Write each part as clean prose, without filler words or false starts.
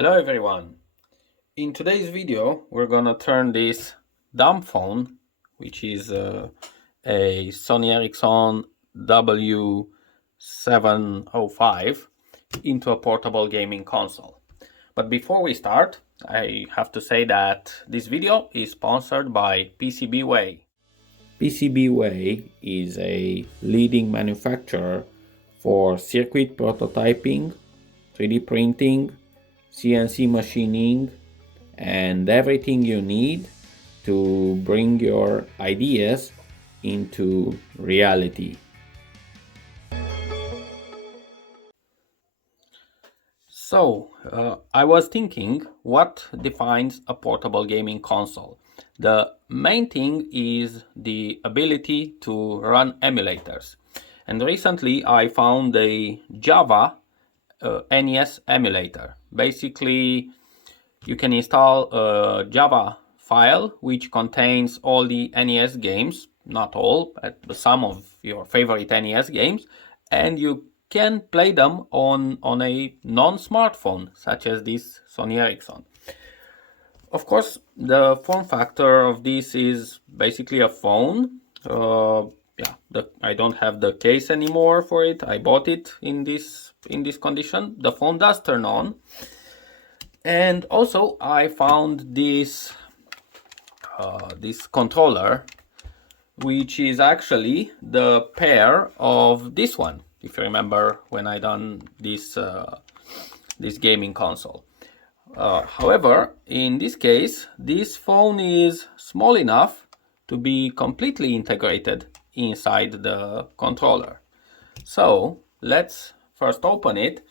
Hello everyone! In today's video we're gonna turn this dumb phone, which is a Sony Ericsson W705, into a portable gaming console. But before we start, I have to say that this video is sponsored by PCBWay. PCBWay is a leading manufacturer for circuit prototyping, 3D printing, CNC machining, and everything you need to bring your ideas into reality. So, I was thinking, what defines a portable gaming console? The main thing is the ability to run emulators. And recently I found a Java NES emulator. Basically, you can install a Java file which contains all the NES games, not all, but some of your favorite NES games, and you can play them on a non-smartphone such as this Sony Ericsson. Of course, the form factor of this is basically a phone. I don't have the case anymore for it. I bought it in this condition. The phone does turn on, and also I found this controller, which is actually the pair of this one. If you remember when I done this gaming console. However, in this case, this phone is small enough to be completely integrated inside the controller. So let's first open it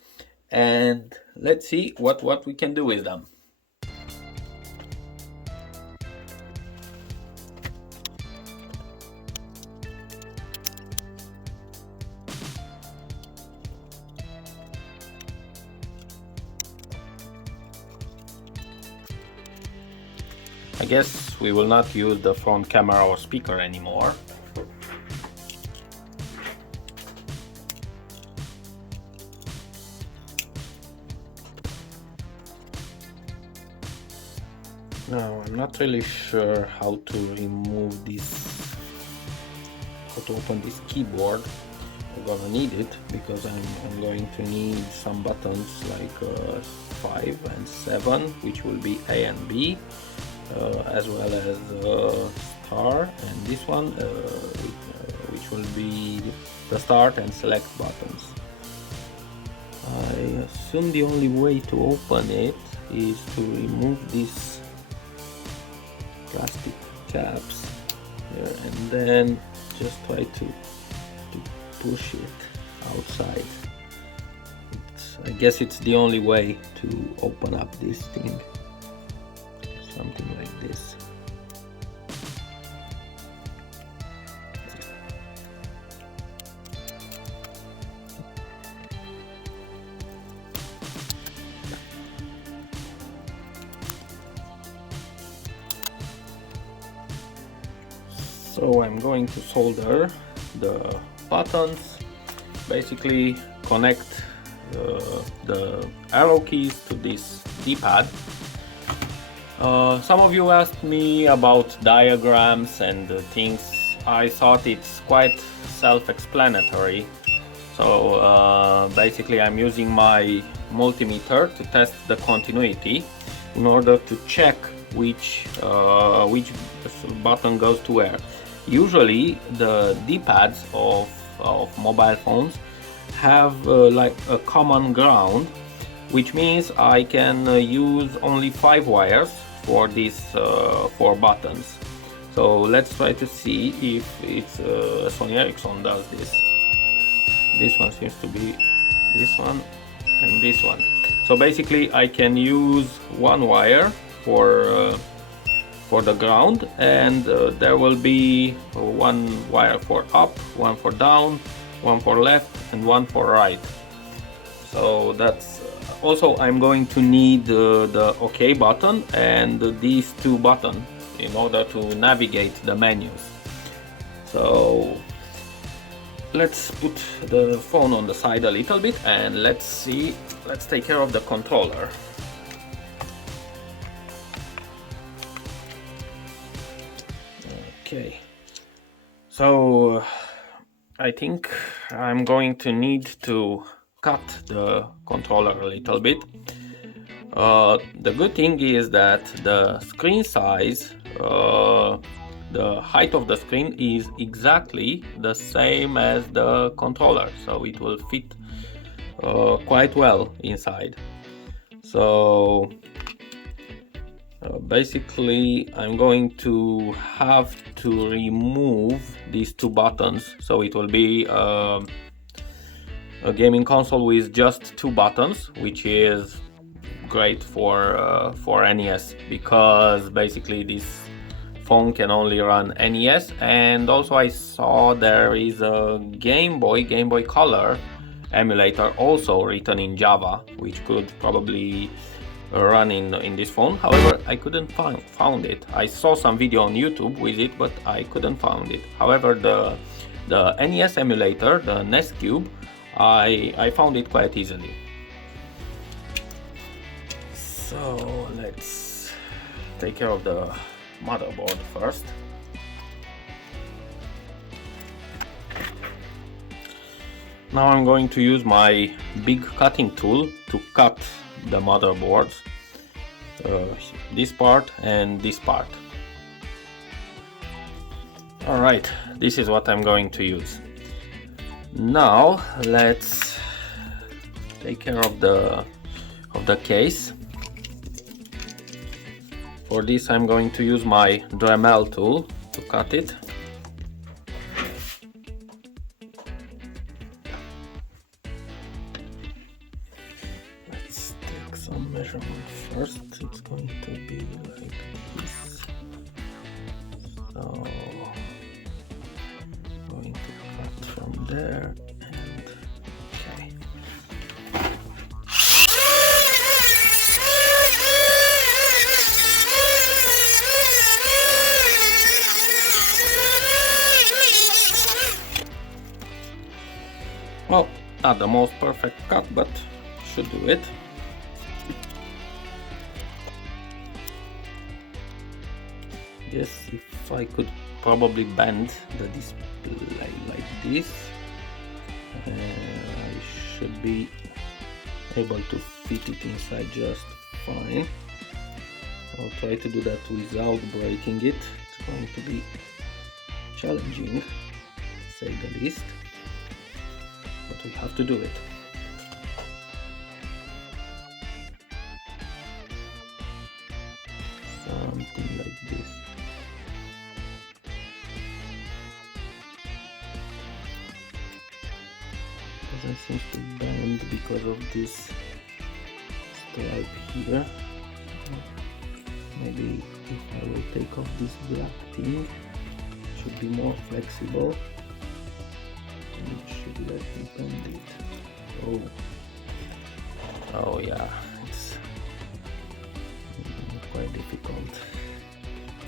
and let's see what we can do with them. I guess we will not use the front camera or speaker anymore. Now, I'm not really sure how to remove this, how to open this keyboard. We're gonna need it because I'm going to need some buttons like 5 and 7, which will be A and B. As well as star, and this one which will be the start and select buttons. I assume the only way to open it is to remove these plastic caps here and then just try to push it outside. I guess it's the only way to open up this thing. Something like this. So I'm going to solder the buttons, basically connect the arrow keys to this D-pad. Some of you asked me about diagrams and things. I thought it's quite self-explanatory. So basically I'm using my multimeter to test the continuity in order to check which button goes to where. Usually the D-pads of mobile phones have like a common ground, which means I can use only 5 wires for these 4 buttons. So let's try to see if it's Sony Ericsson does this. This one seems to be this one and this one. So basically I can use 1 wire for the ground, and there will be 1 wire for up, 1 for down, 1 for left, and 1 for right. So that's also I'm going to need the OK button and these 2 buttons in order to navigate the menus. So let's put the phone on the side a little bit and let's take care of the controller. Okay, so I think I'm going to need to cut the controller a little bit. The good thing is that the screen size, the height of the screen is exactly the same as the controller, so it will fit quite well inside. So basically I'm going to have to remove these two buttons, so it will be a gaming console with just two buttons, which is great for NES, because basically this phone can only run NES. And also I saw there is a Game Boy Color emulator also written in Java, which could probably run in this phone. However, I couldn't found it. I saw some video on YouTube with it, but I couldn't find it. However, the NES emulator, the NES Cube, I found it quite easily. So let's take care of the motherboard first. Now I'm going to use my big cutting tool to cut the motherboards, this part and this part. Alright, this is what I'm going to use. Now let's take care of the case. For this I'm going to use my Dremel tool to cut it. Let's take some measurement first. It's going to be like this. So I'm going to cut from there and okay. Well, not the most perfect cut, but should do it. Yes, if I could probably bend the display like this, I should be able to fit it inside just fine. I'll try to do that without breaking it. It's going to be challenging, to say the least, but we have to do it. Something like this. Doesn't seem to bend because of this stripe here. Maybe if I will take off this black thing, it should be more flexible and it should let me bend it. Oh yeah, it's quite difficult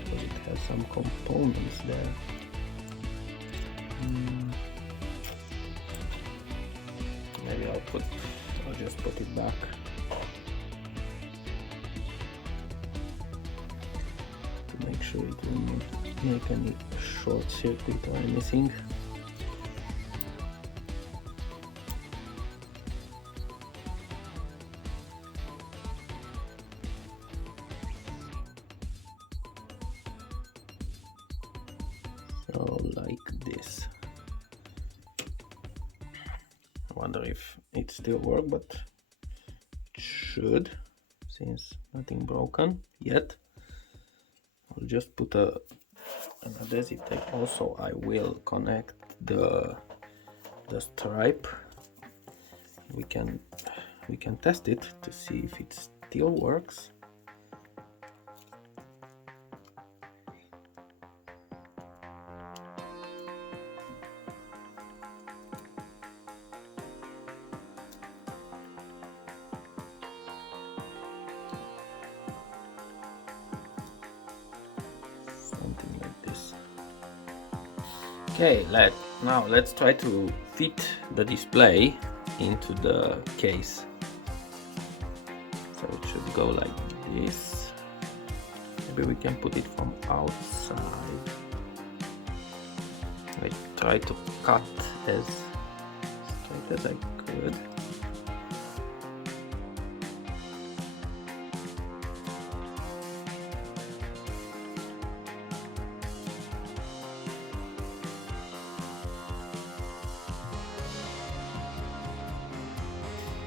because it has some components there. Maybe I'll just put it back. To make sure it will not make any short circuit or anything. So like this. I wonder if it still works, but it should, since nothing broken yet. I'll just put an adhesive tape. Also, I will connect the stripe. We can test it to see if it still works. Something like this. Okay, now let's try to fit the display into the case. So it should go like this. Maybe we can put it from outside. I try to cut as straight as I could.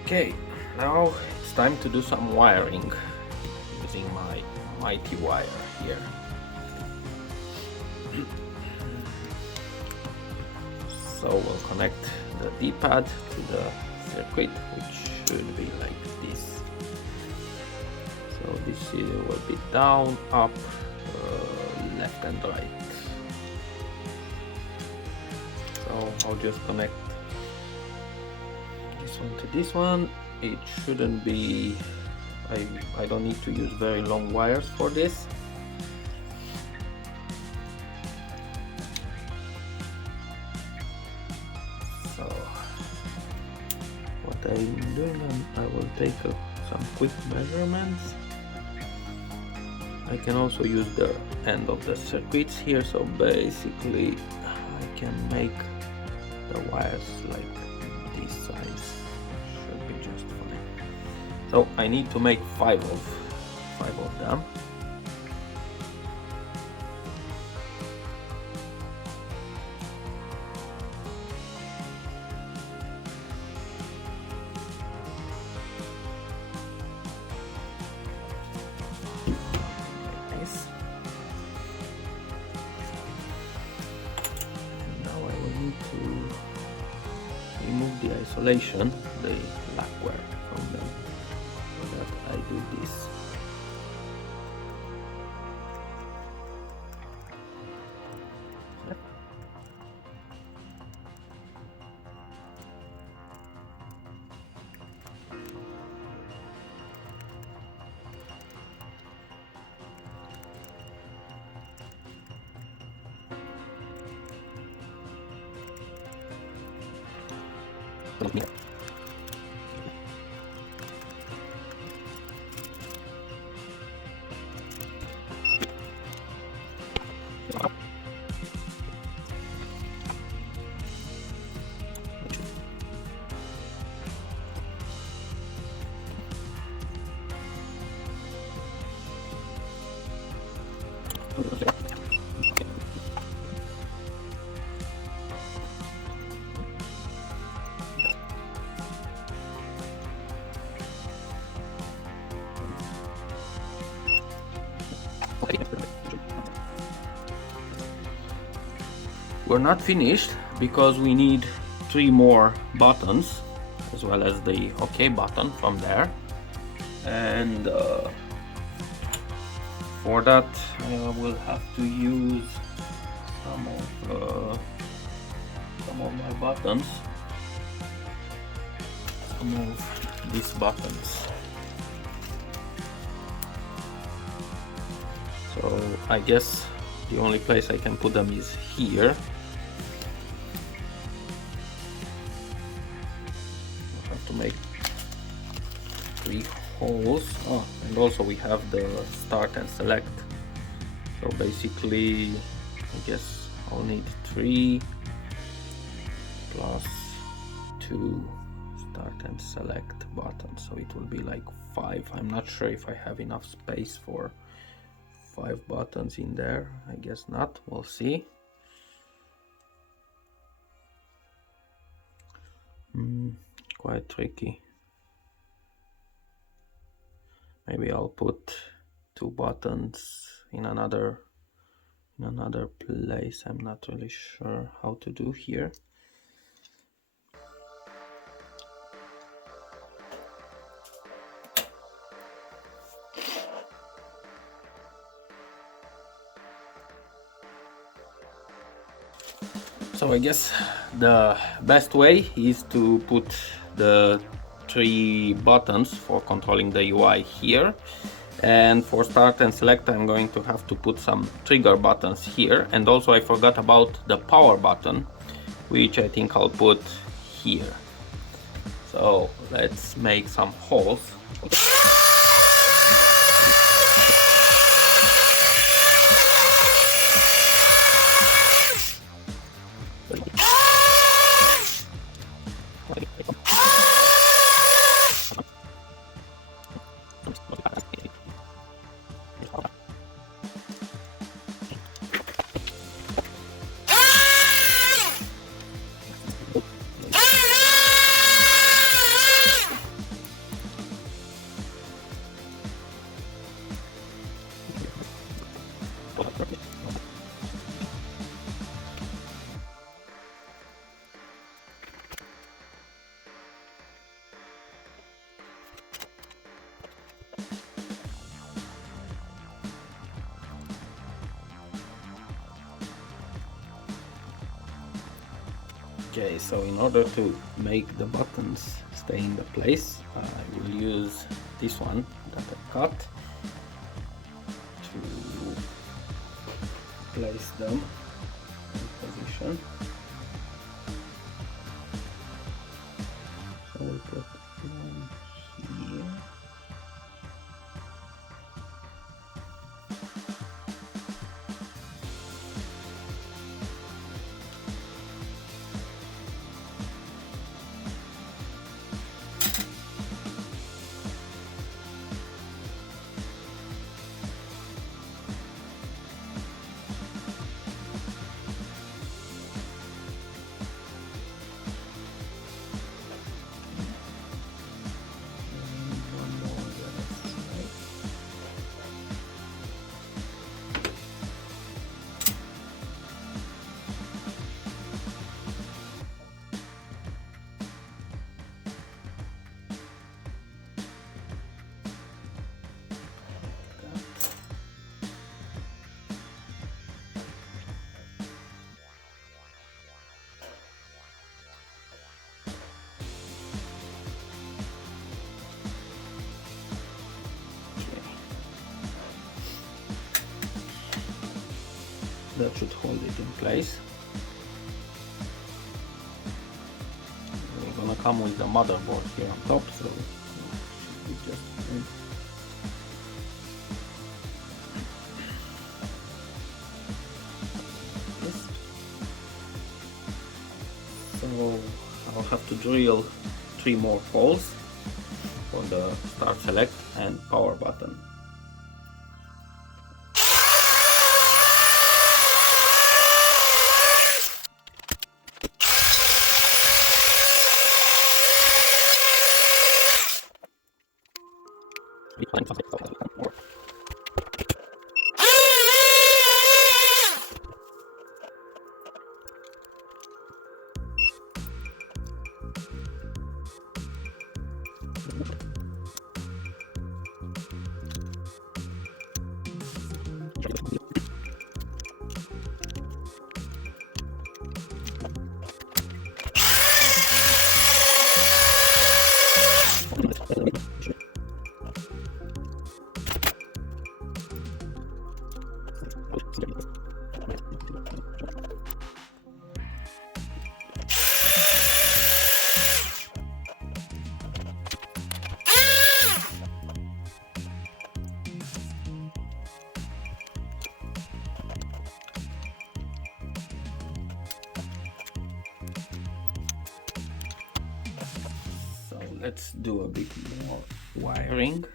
Okay, now it's time to do some wiring using my mighty wire here. So we'll connect the D-pad to the circuit, which should be like this. So this will be down, up, left and right. So I'll just connect this one to this one. It shouldn't be, I don't need to use very long wires for this. So what I'm doing, I will take some quick measurements. I can also use the end of the circuits here, so basically I can make the wires like this size. Should be just fine. So I need to make five of them. Nice. And now I will need to remove the isolation, the lacquer from them, so that I do this. We're not finished because we need 3 more buttons, as well as the OK button from there, and for that I will have to use some of my buttons, some of these buttons. So I guess the only place I can put them is here. I have to make 3 holes. Oh, and also we have the start and select. So basically, I guess I'll need 3 plus 2 start and select buttons. So it will be like 5. I'm not sure if I have enough space for 5 buttons in there. I guess not. We'll see. Quite tricky. Maybe I'll put 2 buttons in another place. I'm not really sure how to do here. So I guess the best way is to put the 3 buttons for controlling the UI here, and for start and select I'm going to have to put some trigger buttons here, and also I forgot about the power button, which I think I'll put here. So let's make some holes. Okay, so in order to make the buttons stay in the place, I will use this one that I cut to place them in position. So we'll put one here. That should hold it in place. We're gonna come with the motherboard here on top, so we just this. So I'll have to drill 3 more holes for the start, select and power button. Let's do a bit more wiring.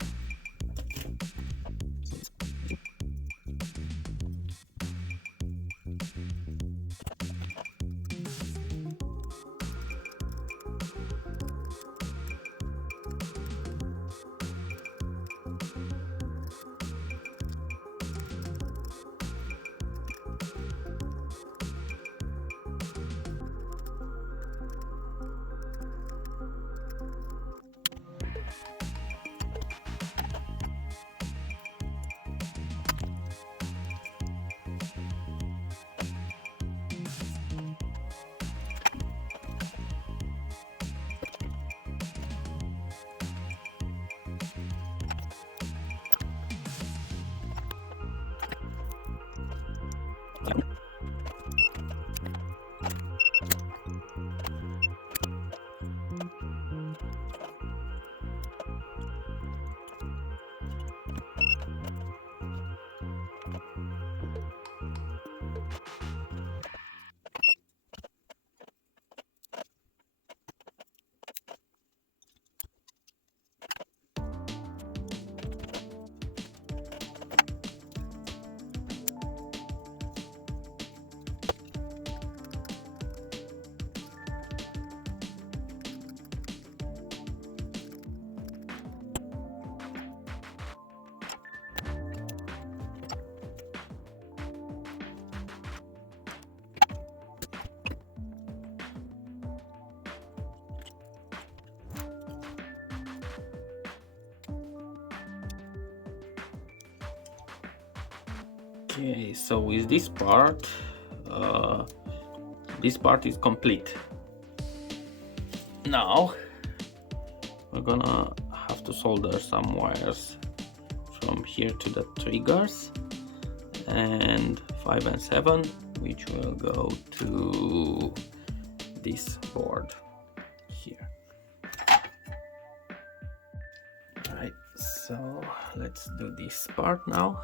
Okay, so with this part is complete. Now we're gonna have to solder some wires from here to the triggers, and 5 and 7, which will go to this board here. Right, so let's do this part now.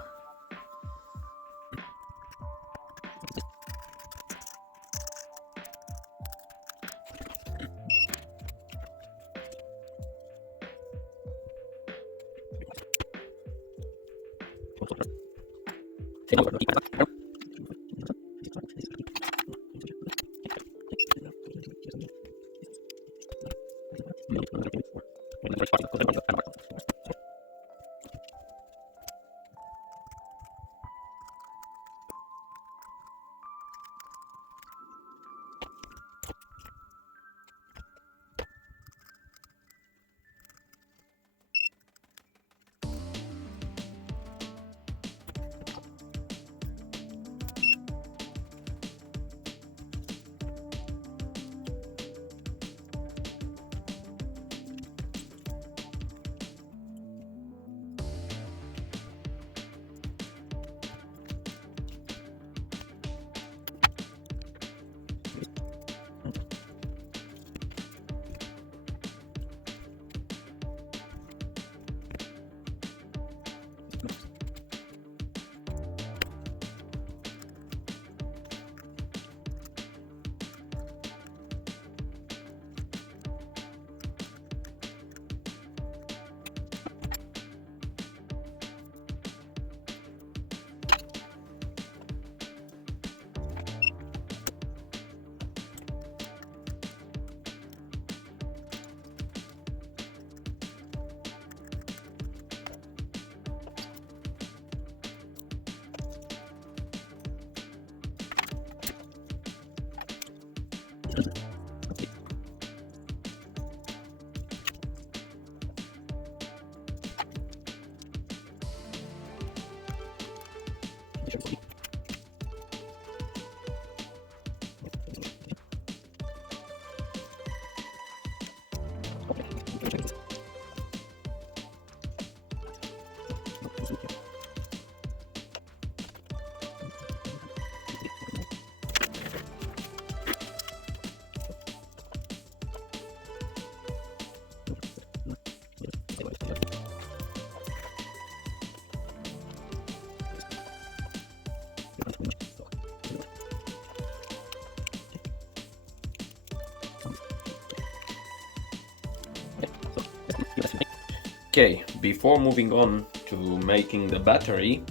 Okay, before moving on to making the battery,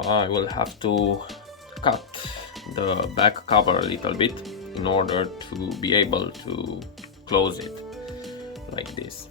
I will have to cut the back cover a little bit in order to be able to close it like this.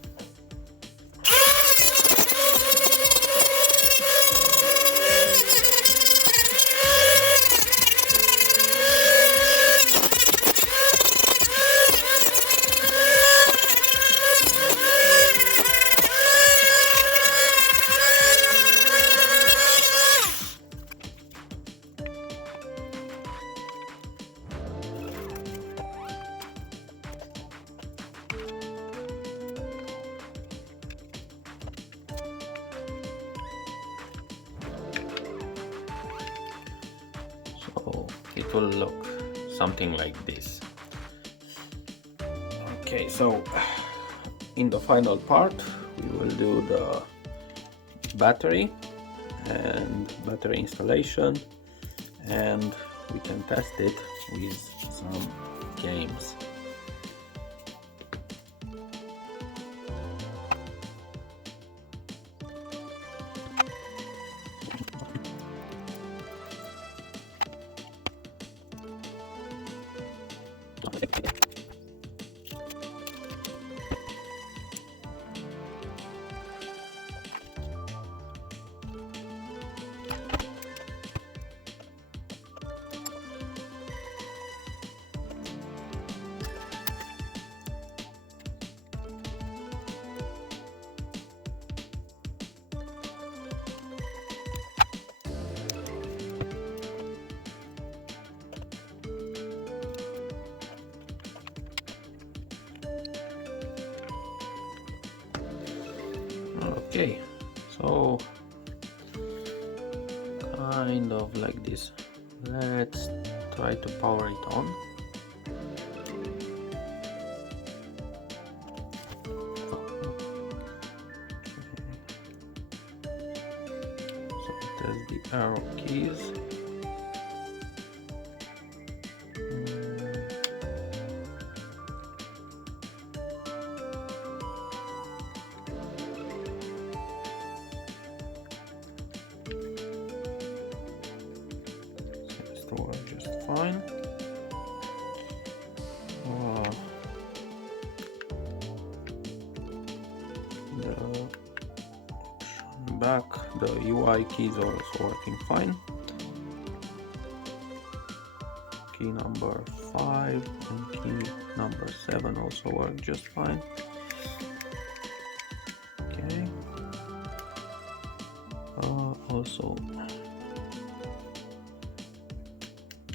So it will look something like this. Okay, so in the final part we will do the battery and battery installation, and we can test it with some games. Okay, so kind of like this. Let's try to power it on. So it has the arrow keys. Seems to work just fine. The back, the UI keys are also working fine. Key number 5 and key number 7 also work just fine. Okay. Also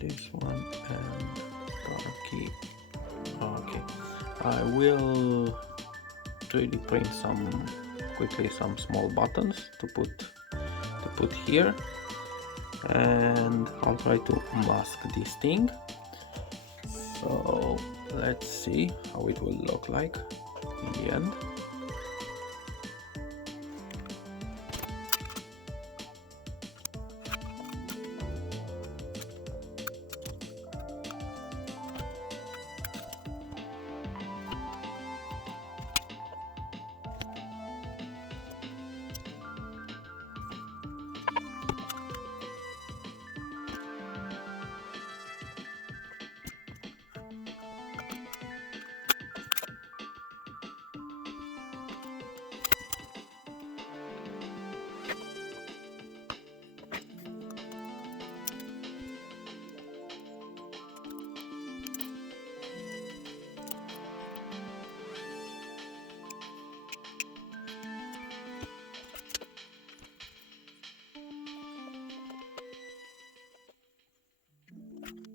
this one and the key. Okay, I will 3D print quickly some small buttons to put here, and I'll try to mask this thing. So let's see how it will look like in the end.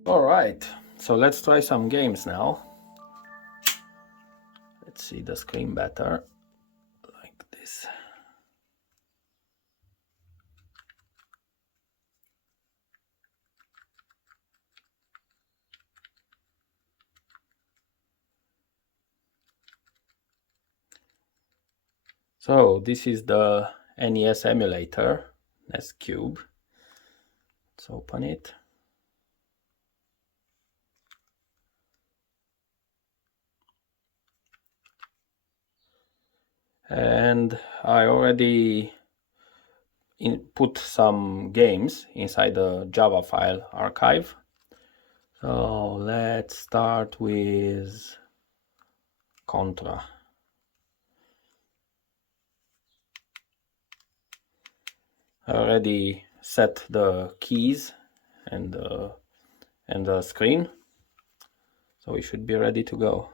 Alright, so let's try some games now. Let's see the screen better, like this. So this is the NES emulator, NES Cube. Let's open it. And I already put some games inside the Java file archive. So let's start with Contra. I already set the keys and the screen, so we should be ready to go.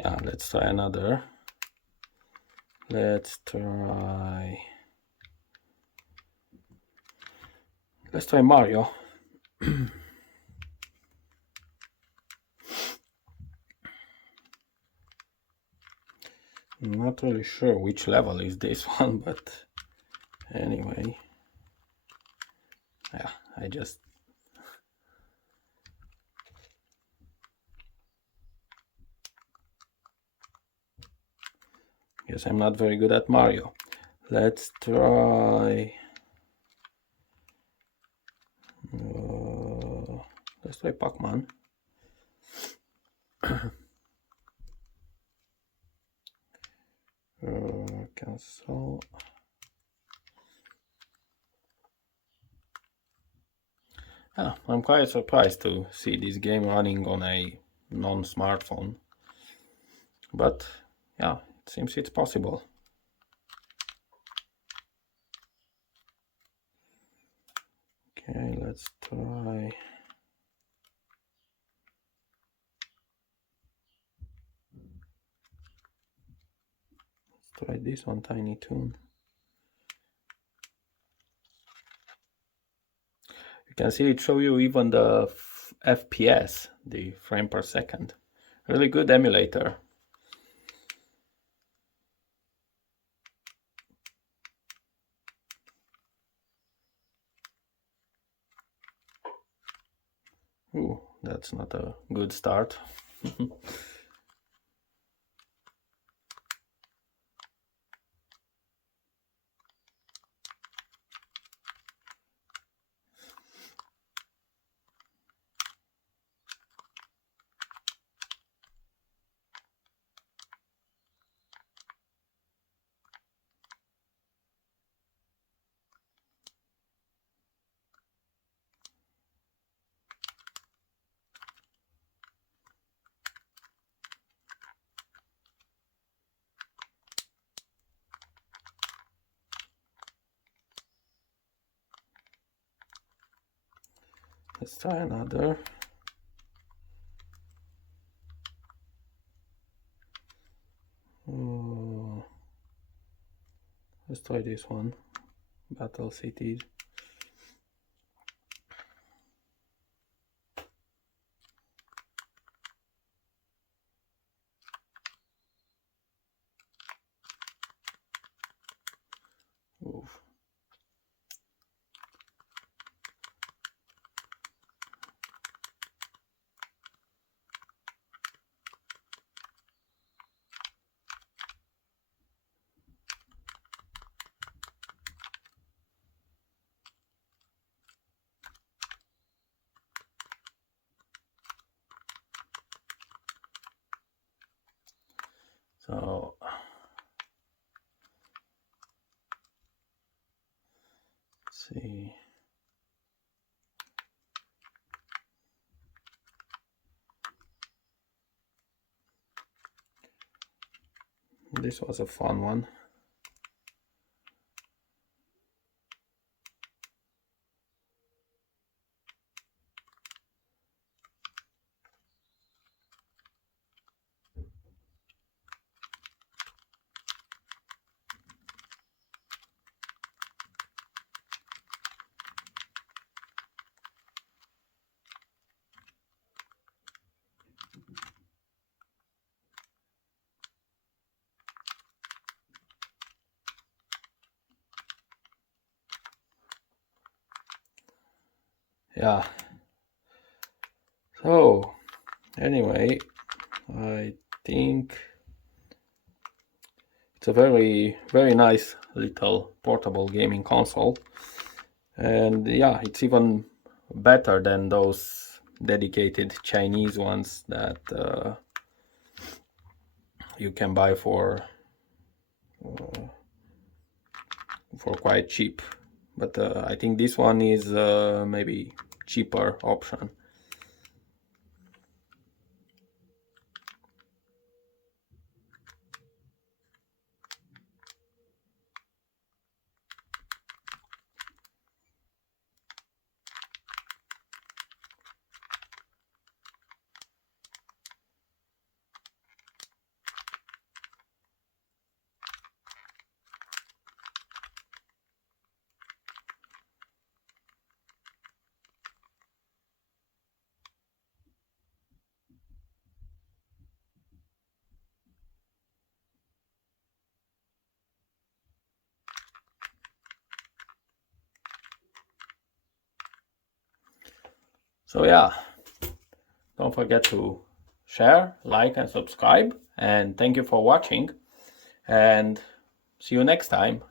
Yeah, let's try another. Let's try Mario. I'm not really sure which level is this one, but anyway, yeah, guess I'm not very good at Mario. Let's try Let's try Pac-Man. Cancel. Yeah, I'm quite surprised to see this game running on a non-smartphone. But yeah, it seems it's possible. Okay, let's try. Let's try this one, Tiny Toon. You can see it show you even the FPS, the frame per second. Really good emulator. Ooh, that's not a good start. Let's try another. Let's try this one, Battle Cities. Oof. So let's see. This was a fun one. Yeah. So anyway, I think it's a very nice little portable gaming console, and yeah, it's even better than those dedicated Chinese ones that you can buy for quite cheap. But I think this one is maybe cheaper option. So yeah, don't forget to share, like and subscribe, and thank you for watching, and see you next time.